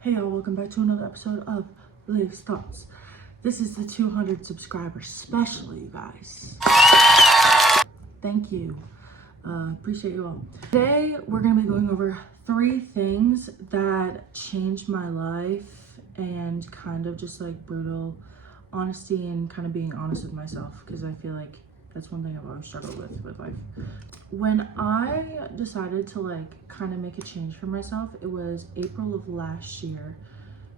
Hey y'all, welcome back to another episode of Liv's Thoughts. This is the 200 subscriber special, you guys. Thank you. Appreciate you all. Today, we're gonna be going over 3 things that changed my life and kind of just like brutal honesty and kind of being honest with myself, because I feel like that's one thing I've always struggled with life. When I decided to like kind of make a change for myself, it was April of last year.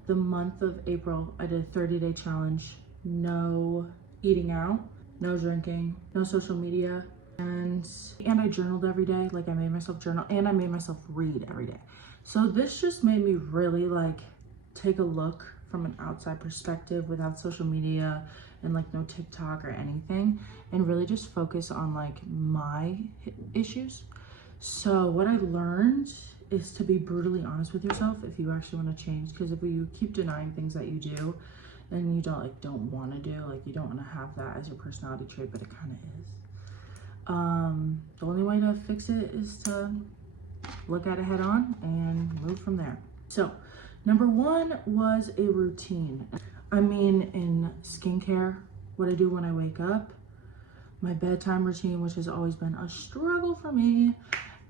The month of April, I did a 30-day challenge. No eating out, no drinking, no social media, and I journaled every day. Like I made myself journal and I made myself read every day. So this just made me really like take a look from an outside perspective without social media and like no TikTok or anything, and really just focus on like my issues. So what I learned is to be brutally honest with yourself if you actually want to change, because if you keep denying things that you do, then you don't want to do, like you don't want to have that as your personality trait, but it kind of is. The only way to fix it is to look at it head on and move from there. So number 1 was a routine. I mean, in skincare, what I do when I wake up, my bedtime routine, which has always been a struggle for me,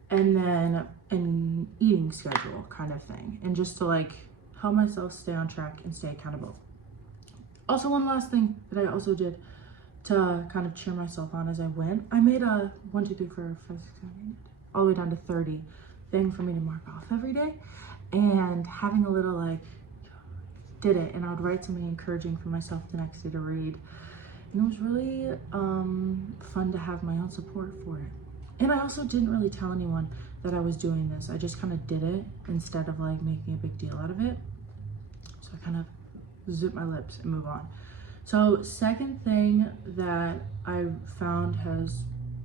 and then an eating schedule kind of thing, and just to like help myself stay on track and stay accountable. Also, one last thing that I also did to kind of cheer myself on as I went, I made a 1, 2, 3, 4, 5, 6, 7, 8, all the way down to 30 thing for me to mark off every day, and having a little like did it, and I would write something encouraging for myself the next day to read, and it was really fun to have my own support for it. And I also didn't really tell anyone that I was doing this. I just kind of did it instead of like making a big deal out of it. So I kind of zip my lips and move on. So second thing that I found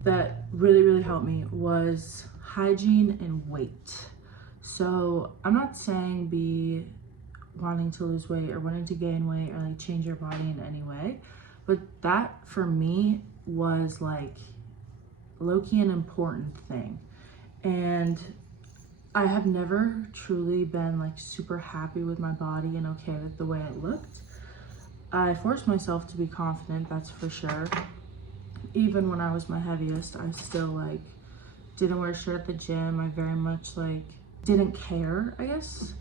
that really helped me was hygiene and weight. So I'm not saying be wanting to lose weight or wanting to gain weight or like change your body in any way, but that for me was like low-key an important thing. And I have never truly been like super happy with my body and okay with the way it looked. I forced myself to be confident, that's for sure. Even when I was my heaviest, I still like didn't wear a shirt at the gym. I very much like didn't care, I guess.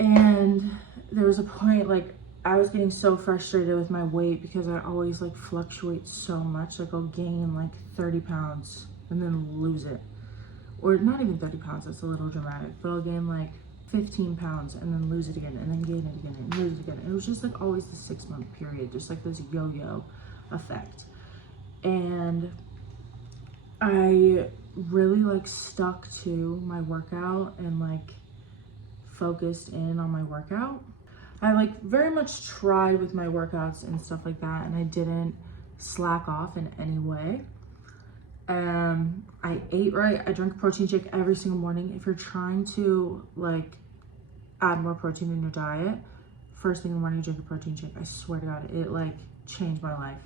And there was a point like I was getting so frustrated with my weight because I always like fluctuate so much. Like I'll gain like 30 pounds and then lose it. Or not even 30 pounds, that's a little dramatic, but I'll gain like 15 pounds and then lose it again and then gain it again and lose it again. And it was just like always the 6-month period, just like this yo-yo effect. And I really like stuck to my workout and like focused in on my workout. I like very much tried with my workouts and stuff like that, and I didn't slack off in any way. I ate right. I drank a protein shake every single morning. If you're trying to like add more protein in your diet, first thing in the morning you drink a protein shake. I swear to God, it like changed my life.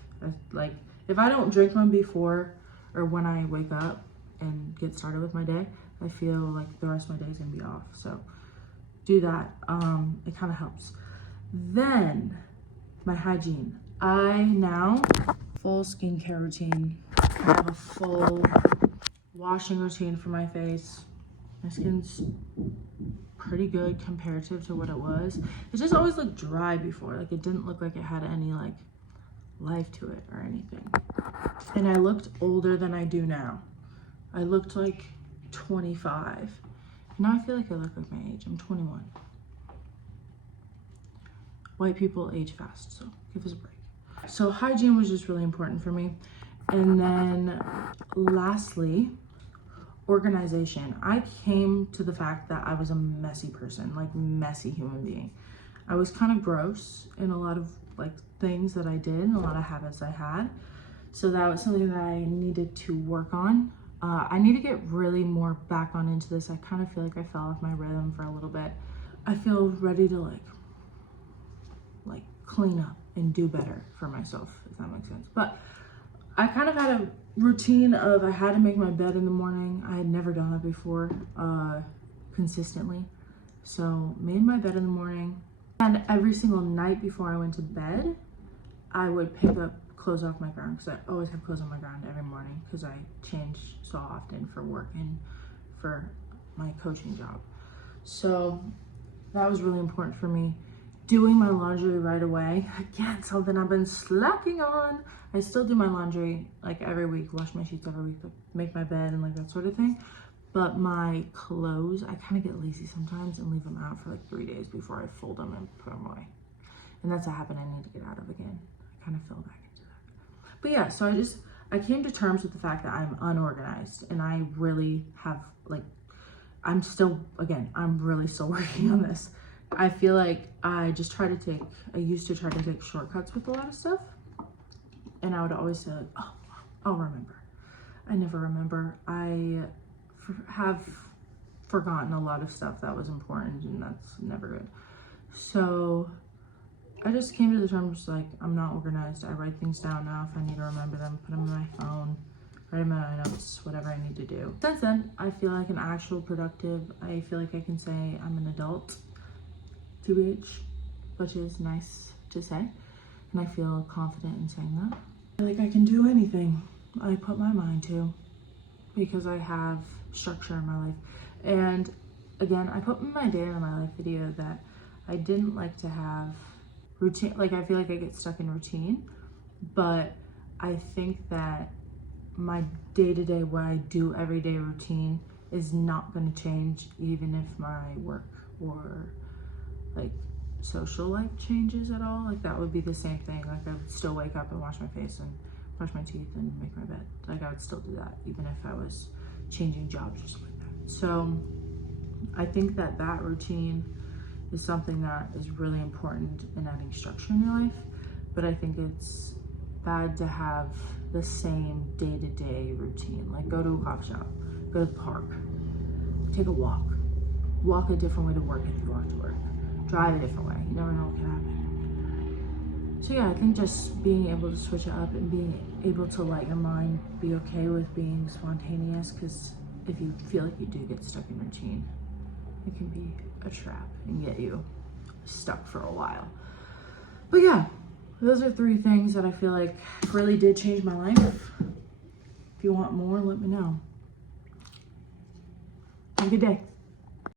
Like if I don't drink one before or when I wake up and get started with my day, I feel like the rest of my day is gonna be off. So do that. It kind of helps. Then my hygiene. I now full skincare routine. I have a full washing routine for my face. My skin's pretty good comparative to what it was. It just always looked dry before. Like it didn't look like it had any like life to it or anything. And I looked older than I do now. I looked like 25. Now I feel like I look like my age. I'm 21. White people age fast, so give us a break. So hygiene was just really important for me. And then lastly, organization. I came to the fact that I was a messy person, like messy human being. I was kind of gross in a lot of like things that I did and a lot of habits I had. So that was something that I needed to work on. I need to get really more back on into this. I kind of feel like I fell off my rhythm for a little bit. I feel ready to like clean up and do better for myself, if that makes sense. But I kind of had a routine of I had to make my bed in the morning. I had never done that before consistently. So made my bed in the morning, and every single night before I went to bed, I would pick up clothes off my ground, because I always have clothes on my ground every morning because I change so often for work and for my coaching job. So that was really important for me. Doing my laundry right away, again, something I've been slacking on. I still do my laundry like every week, wash my sheets every week, make my bed and like that sort of thing. But my clothes, I kind of get lazy sometimes and leave them out for like 3 days before I fold them and put them away. And that's a habit I need to get out of again. I kind of fell back into that. But yeah, so I came to terms with the fact that I'm unorganized, and I really have like, I'm really still working on this. I feel like I used to try to take shortcuts with a lot of stuff. And I would always say, like, oh, I'll remember. I never remember. I have forgotten a lot of stuff that was important, and that's never good. So I just came to the terms like, I'm not organized. I write things down now if I need to remember them, put them in my phone, write them in my notes, whatever I need to do. Since then, I feel like an actual productive. I feel like I can say I'm an adult, TBH, which is nice to say. And I feel confident in saying that. I feel like I can do anything I put my mind to, because I have structure in my life. And again, I put in my day in my life video that I didn't like to have routine. Like, I feel like I get stuck in routine, but I think that my day-to-day, what I do everyday routine is not going to change, even if my work or like social life changes at all. Like, that would be the same thing. Like, I would still wake up and wash my face and brush my teeth and make my bed. Like, I would still do that even if I was changing jobs or something like that. So I think that routine is something that is really important in adding structure in your life. But I think it's bad to have the same day-to-day routine. Like, go to a coffee shop, go to the park, take a walk a different way to work if you want to work, drive a different way. You never know what can happen. So yeah, I think just being able to switch it up and being able to let your mind be okay with being spontaneous, because if you feel like you do get stuck in routine, it can be a trap and get you stuck for a while. But yeah, those are 3 things that I feel like really did change my life. If you want more, let me know. Have a good day.